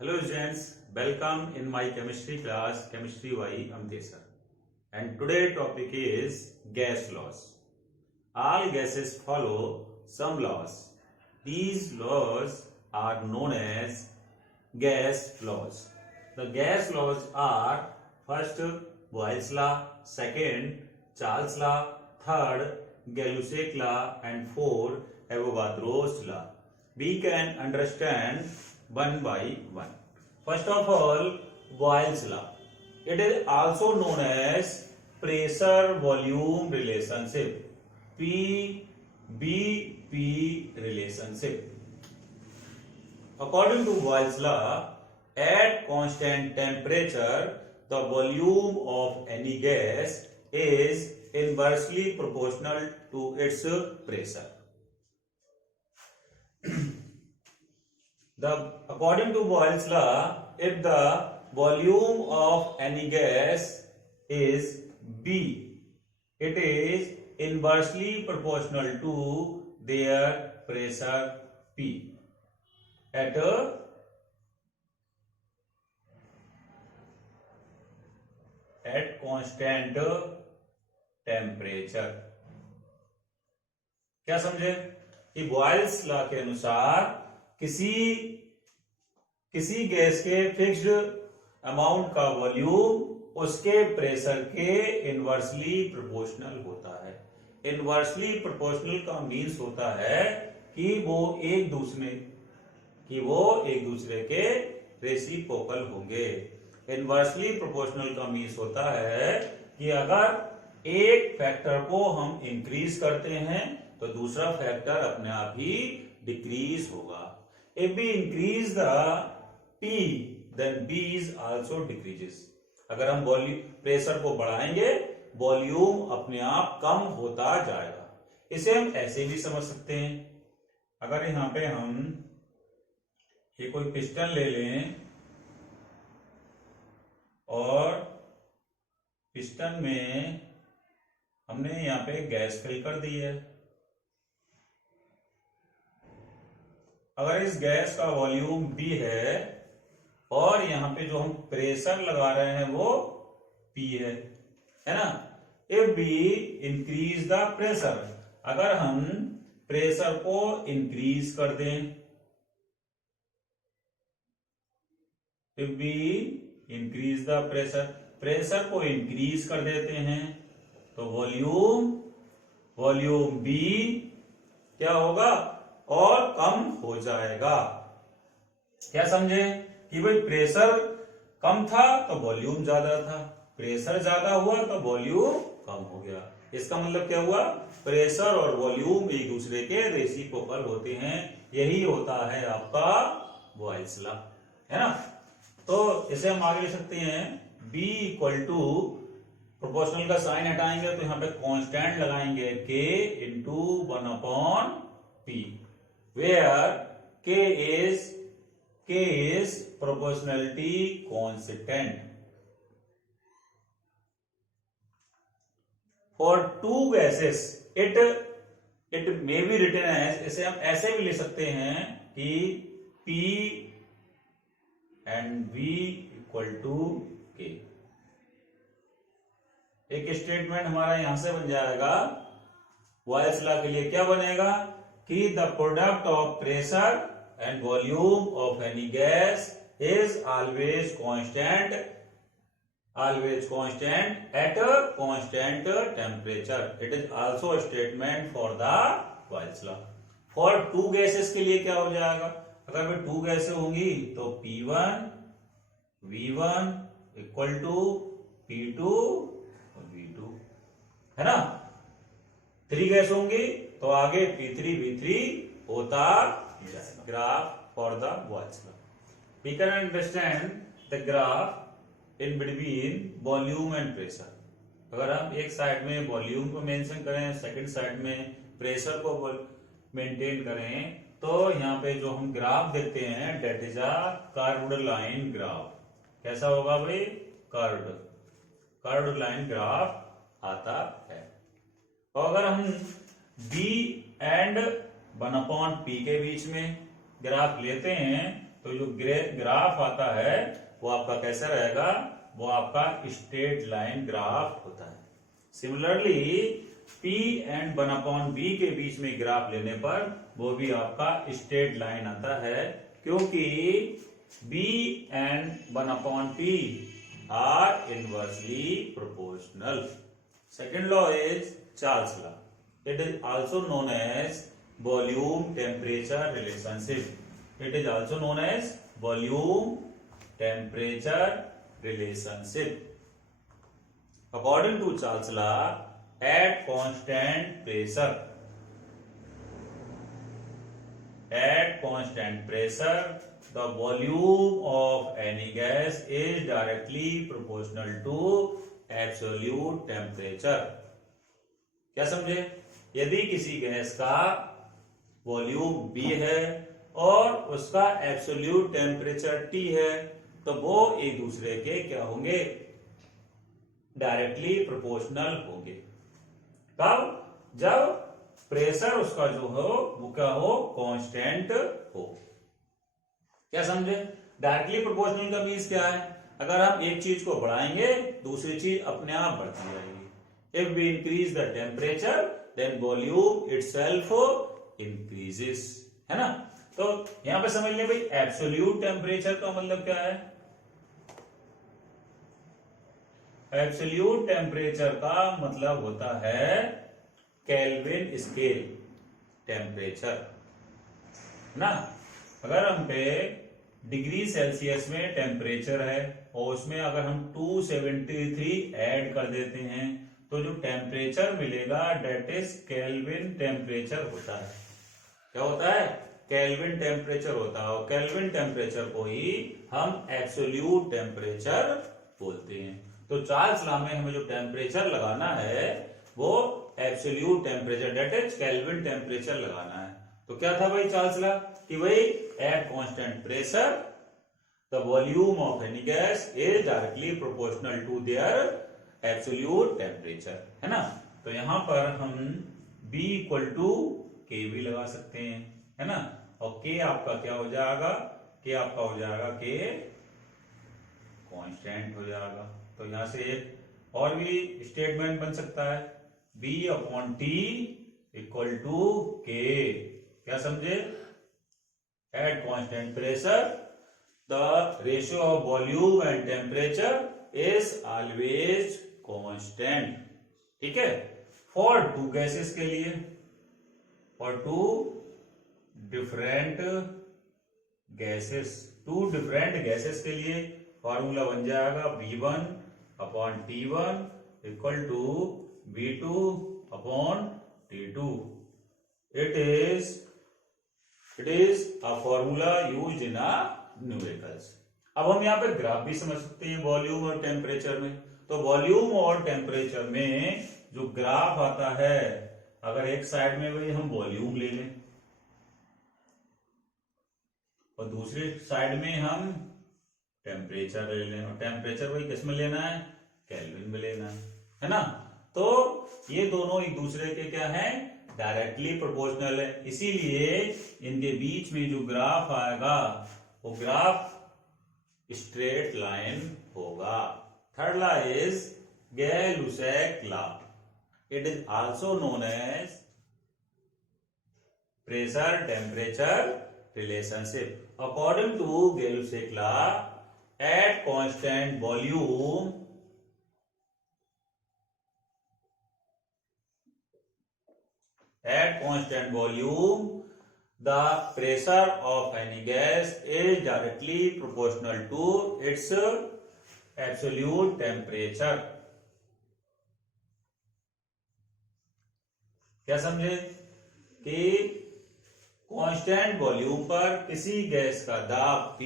Hello students, welcome in my chemistry class, Chemistry Y Amtesar. And today topic is gas laws. All gases follow some laws. These laws are known as gas laws. The gas laws are first Boyle's law, second Charles law, third Gay-Lussac law, and fourth Avogadro's law. We can understand one by one. First of all, Boyle's law. It is also known as pressure volume relationship, PVP relationship. According to Boyle's law, at constant temperature, the volume of any gas is inversely proportional to its pressure. According to Boyle's law, if the volume of any gas is B, it is inversely proportional to their pressure P at constant temperature. क्या समझे कि Boyle's law के अनुसार किसी gas के fixed amount का volume उसके pressure के इनवर्सली प्रोपोर्शनल होता है. इनवर्सली प्रोपोर्शनल का मीन्स होता है कि वो एक दूसरे के रेसिप्रोकल होंगे. इनवर्सली प्रोपोर्शनल का मीन्स होता है कि अगर एक फैक्टर को हम इंक्रीज करते हैं तो दूसरा फैक्टर अपने आप ही डिक्रीज होगा. If we increase the P then B is also decreases. अगर हम प्रेशर को बढ़ाएंगे वॉल्यूम अपने आप कम होता जाएगा. इसे हम ऐसे भी समझ सकते हैं. अगर यहाँ पे हम ये कोई पिस्टन ले लें और पिस्टन में हमने यहाँ पे गैस फिल कर दी है. अगर इस गैस का वॉल्यूम B है और यहाँ पे जो हम प्रेशर लगा रहे हैं वो P है ना. If we increase the pressure, अगर हम प्रेशर को इंक्रीज कर दें, if we increase the pressure को इंक्रीज कर देते हैं तो वॉल्यूम B क्या होगा और कम हो जाएगा. क्या समझे कि भाई प्रेशर कम था तो वॉल्यूम ज्यादा था, प्रेशर ज्यादा हुआ तो वॉल्यूम कम हो गया. इसका मतलब क्या हुआ, प्रेशर और वॉल्यूम एक दूसरे के रेसिप्रोकल होते हैं. यही होता है आपका बॉयल्स लॉ, है ना. तो इसे हम आगे ले सकते हैं B इक्वल टू प्रोपोर्शनल का साइन हटाएंगे तो यहाँ पे कांस्टेंट लगाएंगे K into 1/P, where K is proportionality constant. For two gases it may be written as, इसे हम ऐसे भी ले सकते हैं कि P and V equal to K. एक स्टेटमेंट हमारा यहां से बन जाएगा बॉयल्स लॉ के लिए. क्या बनेगा कि the product of pressure and volume of any gas is always constant at a constant temperature. It is also a statement for the Boyle's law. For two gases के लिए क्या हो जाएगा, अगर वे टू गैसें होंगी तो P1 V1 equal to P2 V2, है ना. थ्री गैस होंगी तो आगे P3 V3 होता जाएगा. Graph for the Boyle's law. We can understand the graph in between volume and pressure. अगर हम एक साइड में वॉल्यूम को मेंशन करें, सेकंड साइड में प्रेशर को मेंटेन करें, तो यहाँ पे जो हम ग्राफ देखते हैं that is a curved line graph. कैसा होगा भाई, कर्व्ड लाइन ग्राफ आता है. और अगर हम B एंड 1/P के बीच में ग्राफ लेते हैं तो जो ग्राफ आता है वो आपका कैसा रहेगा, वो आपका स्ट्रेट लाइन ग्राफ होता है। सिमिलरली P एंड 1/B के बीच में ग्राफ लेने पर वो भी आपका स्ट्रेट लाइन आता है, क्योंकि B and 1/P are inversely proportional. Second law is Charles law. It is also known as volume temperature relationship. It is also known as volume temperature relationship. According to Charles' law, at constant pressure, the volume of any gas is directly proportional to absolute temperature. क्या समझे? यदि किसी gas का volume V है और उसका absolute temperature T है, तो वो एक दूसरे के क्या होंगे, डायरेक्टली प्रोपोर्शनल होंगे। कब? जब प्रेशर उसका जो हो वो क्या हो, कांस्टेंट हो। क्या समझे? डायरेक्टली प्रोपोर्शनल का मीन्स क्या है, अगर हम एक चीज को बढ़ाएंगे दूसरी चीज अपने आप बढ़ती जाएगी। If we increase the temperature then volume itself increases, है ना। तो यहां पे समझ लें भाई, एब्सोल्यूट टेम्परेचर का मतलब क्या है। एब्सोल्यूट टेम्परेचर का मतलब होता है केल्विन स्केल टेम्परेचर ना। अगर हम पे डिग्री सेल्सियस में टेम्परेचर है और उसमें अगर हम 273 ऐड कर देते हैं तो जो टेम्परेचर मिलेगा डेट इज केल्विन टेम्परेचर होता है। क्या होता है? केल्विन टेम्परेचर होता है। और केल्विन टेम्परेचर को ही हम एब्सोल्यूट टेम्परेचर बोलते हैं। तो चार्ल्स लॉ में हमें जो टेम्परेचर लगाना है वो absolute temperature that is Kelvin temperature लगाना है। तो क्या था भाई चार्ल्स लॉ, कि भाई at constant pressure the volume of any gas is directly proportional to their absolute temperature, है ना। तो यहां पर हम B = K भी लगा सकते हैं, है ना। और K आपका क्या हो जाएगा, K आपका हो जाएगा K कांस्टेंट हो जाएगा। तो यहां से एक और भी स्टेटमेंट बन सकता है, B/T = K। क्या समझे? Eight constant pressure the ratio of volume and temperature is always constant. ठीक है। फॉर टू गैसेस के लिए, फॉर टू डिफरेंट गैसेस के लिए फॉर्मूला बन जाएगा V1/T1 = V2/T2। It is a formula used in a numericals। अब हम यहाँ पे ग्राफ भी समझ सकते हैं वॉल्यूम और टेम्परेचर में। तो वॉल्यूम और टेम्परेचर में जो ग्राफ आता है, अगर एक साइड में भाई हम वॉल्यूम ले लें और दूसरी साइड में हम टेम्परेचर ले लें, और टेम्परेचर भाई किस में लेना है, केल्विन में लेना है ना। तो ये दोनों एक दूसरे के क्या है, डायरेक्टली प्रोपोर्शनल है। इसीलिए इनके बीच में जो ग्राफ आएगा वो ग्राफ स्ट्रेट लाइन होगा। Third law is Gay-Lussac law. It is also known as pressure temperature relationship. According to Gay-Lussac law, at constant volume the pressure of any gas is directly proportional to its absolute temperature। क्या समझे कि constant volume पर किसी gas का दाब P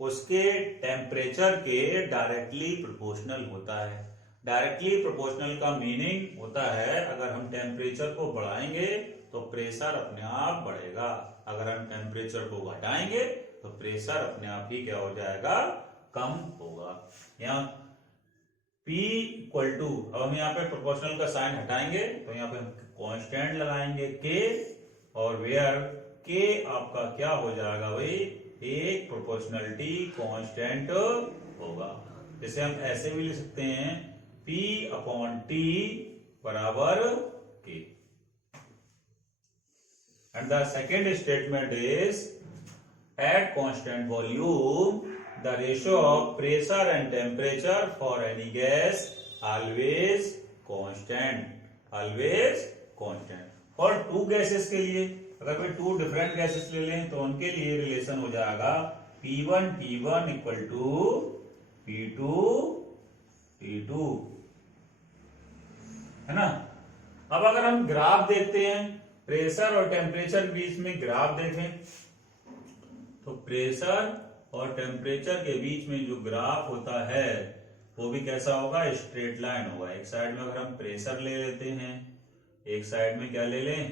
उसके temperature के directly proportional होता है। डायरेक्टली प्रोपोर्शनल का मीनिंग होता है, अगर हम टेम्परेचर को बढ़ाएंगे तो प्रेशर अपने आप बढ़ेगा, अगर हम टेम्परेचर को घटाएंगे तो प्रेशर अपने आप ही क्या हो जाएगा, कम होगा। यहाँ P = अब हम यहाँ पे प्रोपोर्शनल का साइन हटाएंगे तो यहाँ पे हम कांस्टेंट लगाएंगे K, और वेयर K आपका क्या हो जाएगा भाई, एक प्रोपोर्शनलिटी कांस्टेंट होगा। जैसे हम ऐसे भी लिख सकते हैं P अपॉन T बराबर K। And the second statement is at constant volume the ratio of pressure and temperature for any gas always constant। और टू गैसेस के लिए अगर कोई टू डिफरेंट गैसेस ले लें तो उनके लिए रिलेशन हो जाएगा P1 T1 equal to P2 T2, है ना। अब अगर हम ग्राफ देखते हैं, प्रेशर और टेम्परेचर के बीच में ग्राफ देखें तो प्रेशर और टेम्परेचर के बीच में जो ग्राफ होता है वो भी कैसा होगा, स्ट्रेट लाइन होगा। एक साइड में अगर हम प्रेशर ले लेते हैं, एक साइड में क्या ले लें,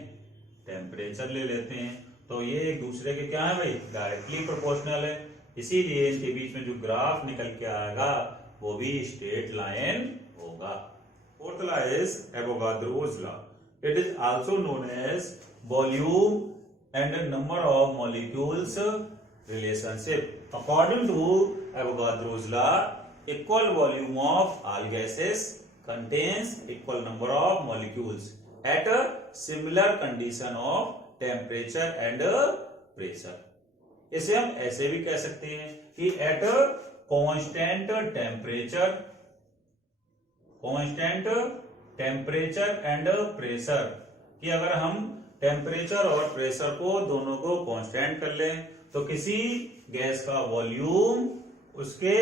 टेम्परेचर ले लेते हैं, तो ये एक दूसरे के क्या है भाई, डायरेक्टली प्रोपोर्शनल है। इसीलिए इनके बीच में जो ग्राफ निकल के आएगा वो भी स्ट्रेट लाइन होगा। Fourth law is Avogadro's law. It is also known as volume and number of molecules relationship। According to Avogadro's law, equal volume of all gases contains equal number of molecules at a similar condition of temperature and pressure। इसे हम ऐसे भी कह सकते हैं कि at a constant temperature and pressure, कि अगर हम टेम्परेचर और प्रेशर को दोनों को कांस्टेंट कर लें तो किसी गैस का वॉल्यूम उसके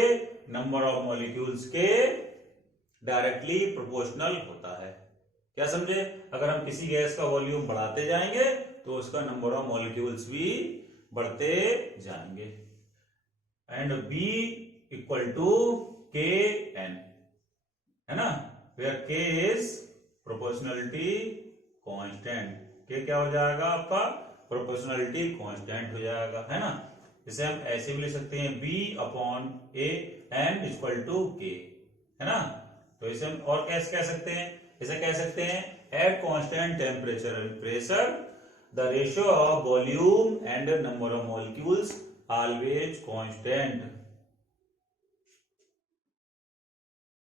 नंबर ऑफ मॉलिक्यूल्स के डायरेक्टली प्रोपोर्शनल होता है। क्या समझे, अगर हम किसी गैस का वॉल्यूम बढ़ाते जाएंगे तो उसका नंबर ऑफ मॉलिक्यूल्स भी बढ़ते जाएंगे। And B equal to KN, है ना, where K is proportionality constant. K क्या हो जाएगा आपका, प्रोपोर्शनलिटी कांस्टेंट हो जाएगा, है ना। इसे हम ऐसे भी लिख सकते हैं B upon A N equal to K, है ना। तो इसे हम और कैसे कह सकते हैं, इसे कह सकते हैं at constant temperature and pressure the ratio of volume and number of molecules always constant.